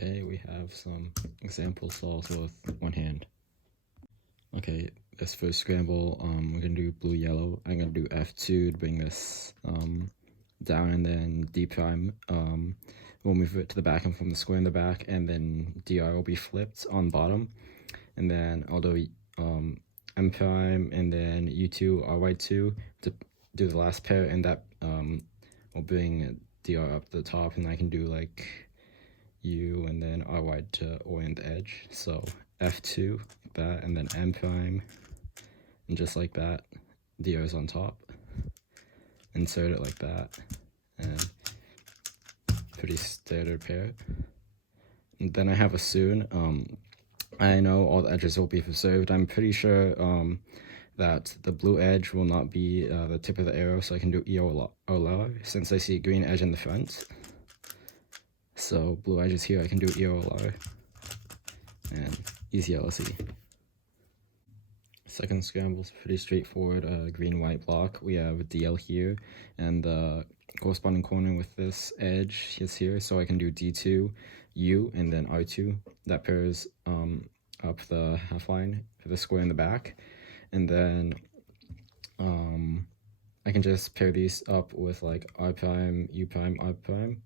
Okay, we have some example solves with one hand. Okay, this first scramble, we're gonna do blue yellow. I'm gonna do F2 to bring this down, and then D prime. We'll move it to the back and from the square in the back, and then DR will be flipped on bottom, and then I'll do M prime, and then U2 RY2 to do the last pair, and that will bring DR up to the top, and I can do like U and then RY to orient the edge. So F2 like that, and then M prime, and just like that, DR is on top. Insert it like that, and pretty standard pair. And then I have a soon. I know all the edges will be preserved. I'm pretty sure that the blue edge will not be the tip of the arrow, so I can do E or lower since I see green edge in the front. So blue edge is here, I can do E or lower, and easy LSE. Second scramble is pretty straightforward. Green-white block. We have DL here, and the corresponding corner with this edge is here, so I can do D2, U, and then R2. That pairs up the half line for the square in the back, and then I can just pair these up with like R prime, U prime, R prime,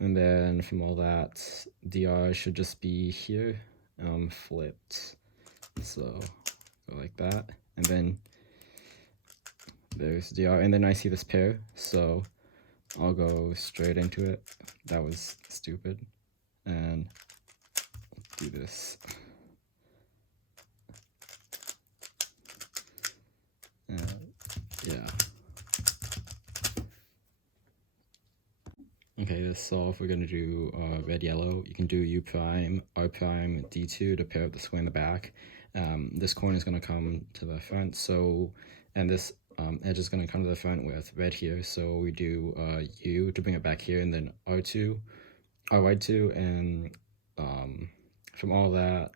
and then from all that, DR should just be here, flipped. So go like that, and then there's DR, and then I see this pair, so I'll go straight into it. That was stupid, and do this. Yeah. Okay, this solve, we're gonna do red yellow. You can do U prime, R prime, D2 to pair up the square in the back. This corner is gonna come to the front, so, and this edge is gonna come to the front with red here, so we do U to bring it back here, and then R2, RY2, and from all that,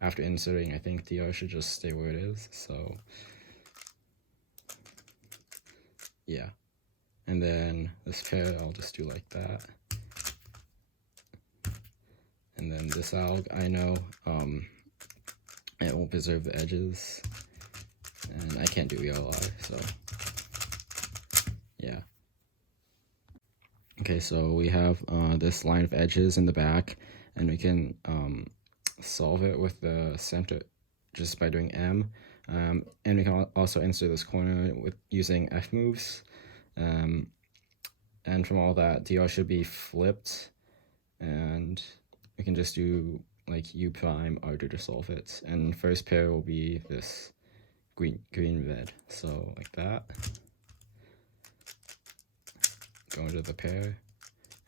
after inserting, I think DR should just stay where it is, so yeah. And then this pair, I'll just do like that. And then this alg, I know it won't preserve the edges, and I can't do ELR, so yeah. Okay, so we have this line of edges in the back, and we can solve it with the center just by doing M. And we can also insert this corner with using F moves. And from all that, DR should be flipped, and we can just do like U prime R2 to solve it. And first pair will be this green red, so like that. Go into the pair,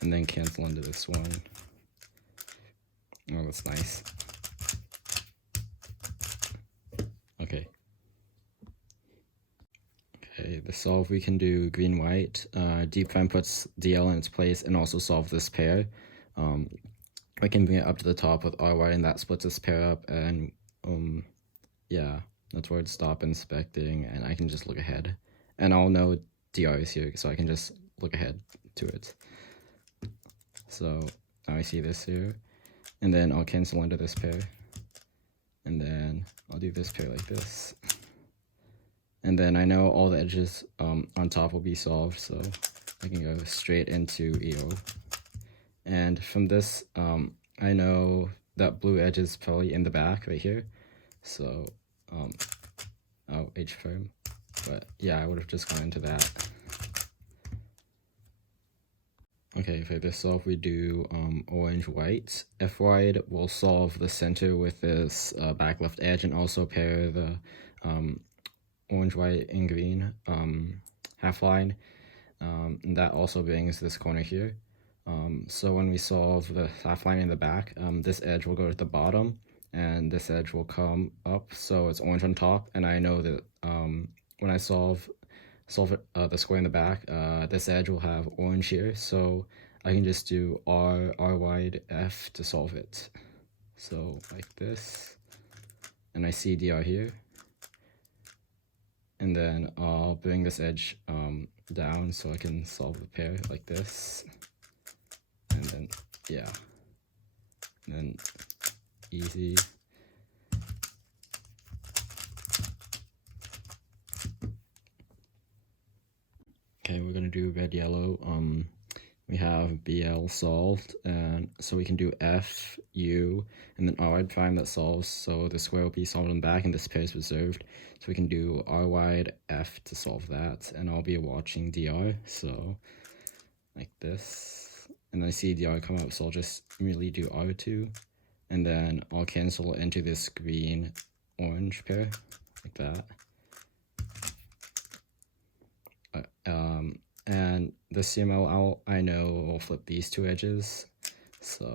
and then cancel into this one. Oh, that's nice. Okay. Okay, the solve, we can do green-white. D prime puts DL in its place and also solve this pair. We can bring it up to the top with RY, and that splits this pair up, and yeah, that's where I'd stop inspecting, and I can just look ahead. And I'll know DR is here, so I can just look ahead to it. So now I see this here, and then I'll cancel into this pair, and then I'll do this pair like this. And then I know all the edges on top will be solved, so I can go straight into EO. And from this, I know that blue edge is probably in the back right here, so oh, H prime. But yeah, I would have just gone into that. Okay, for this solve, we do orange-white. F-wide will solve the center with this back left edge, and also pair the orange, white, and green half line. And that also brings this corner here. So when we solve the half line in the back, this edge will go to the bottom, and this edge will come up, so it's orange on top. And I know that when I solve it, the square in the back, this edge will have orange here, so I can just do R wide F to solve it. So like this, and I see DR here. And then I'll bring this edge down so I can solve the pair like this. And then, yeah. and then easy. Okay, we're gonna do red yellow. We have BL solved, and so we can do F, U, and then R prime that solves. So the square will be solved on the back, and this pair is preserved. So we can do R wide F to solve that, and I'll be watching DR. So like this, and I see DR come up, so I'll just immediately do R2, and then I'll cancel into this green orange pair like that. And the CML I know will flip these two edges, so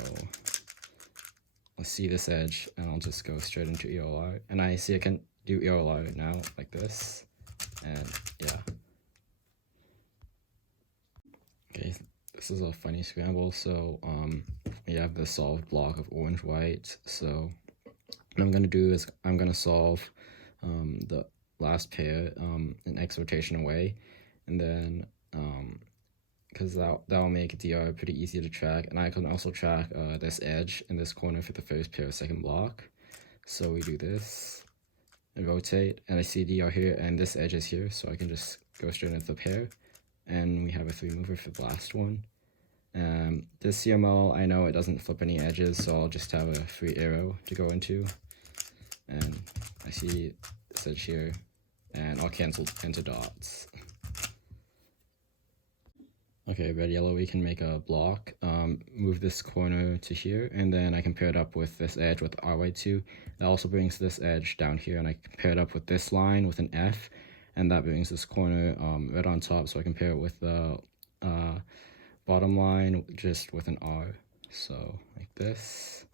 let's see this edge, and I'll just go straight into ELR, and I see I can do ELR now like this, and yeah. Okay, this is a funny scramble. So we have the solved block of orange white. So what I'm gonna do is I'm gonna solve the last pair in X rotation away, and then because that will make DR pretty easy to track, and I can also track this edge in this corner for the first pair of second block. So we do this and rotate, and I see DR here, and this edge is here, so I can just go straight into the pair, and we have a 3 mover for the last one. This CML, I know it doesn't flip any edges, so I'll just have a free arrow to go into, and I see this edge here, and I'll cancel into dots. Okay, red yellow, we can make a block, move this corner to here, and then I can pair it up with this edge with RY2. That also brings this edge down here, and I can pair it up with this line with an F, and that brings this corner red on top, so I can pair it with the bottom line just with an R. So like this,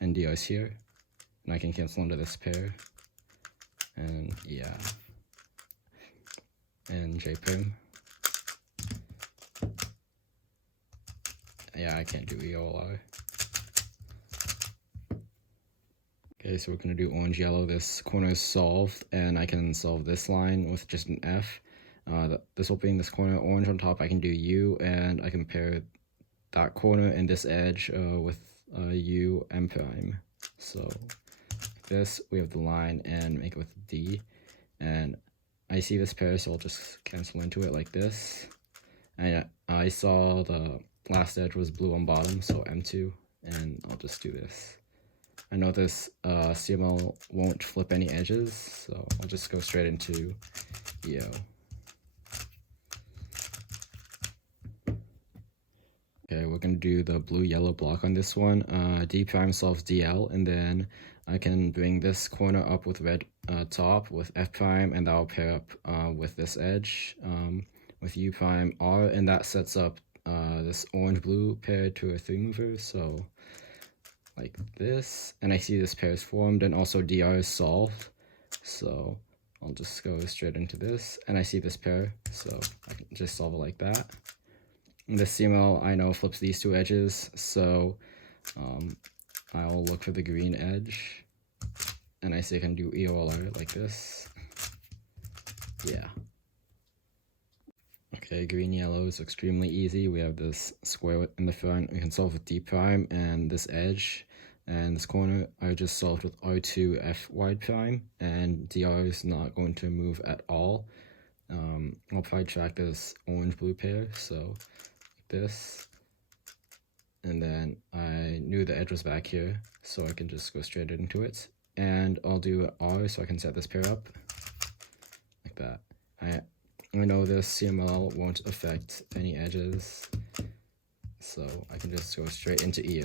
and DR is here, and I can cancel into this pair, and yeah, and J prim. Yeah, I can't do EOLR. Okay, so we're gonna do orange yellow. This corner is solved, and I can solve this line with just an F. This will bring this corner orange on top. I can do U, and I can pair that corner and this edge with U M prime. So this, we have the line and make it with D, and I see this pair, so I'll just cancel into it like this. And I saw the last edge was blue on bottom, so M2, and I'll just do this. I know this CML won't flip any edges, so I'll just go straight into EO. Okay, we're gonna do the blue-yellow block on this one. D prime solves DL, and then I can bring this corner up with red top with F prime, and that'll pair up with this edge with U prime R, and that sets up this orange-blue pair to a 3 mover, so like this, and I see this pair is formed, and also DR is solved, so I'll just go straight into this, and I see this pair, so I can just solve it like that. And the CML I know flips these two edges, so I'll look for the green edge, and I see I can do EOLR like this. Yeah. Okay, green yellow is extremely easy. We have this square in the front. We can solve with D prime, and this edge and this corner I just solved with R2 F wide prime, and DR is not going to move at all. I'll probably track this orange blue pair, so like this, and then I knew the edge was back here, so I can just go straight into it, and I'll do R so I can set this pair up like that. I know this CML won't affect any edges, so I can just go straight into EO.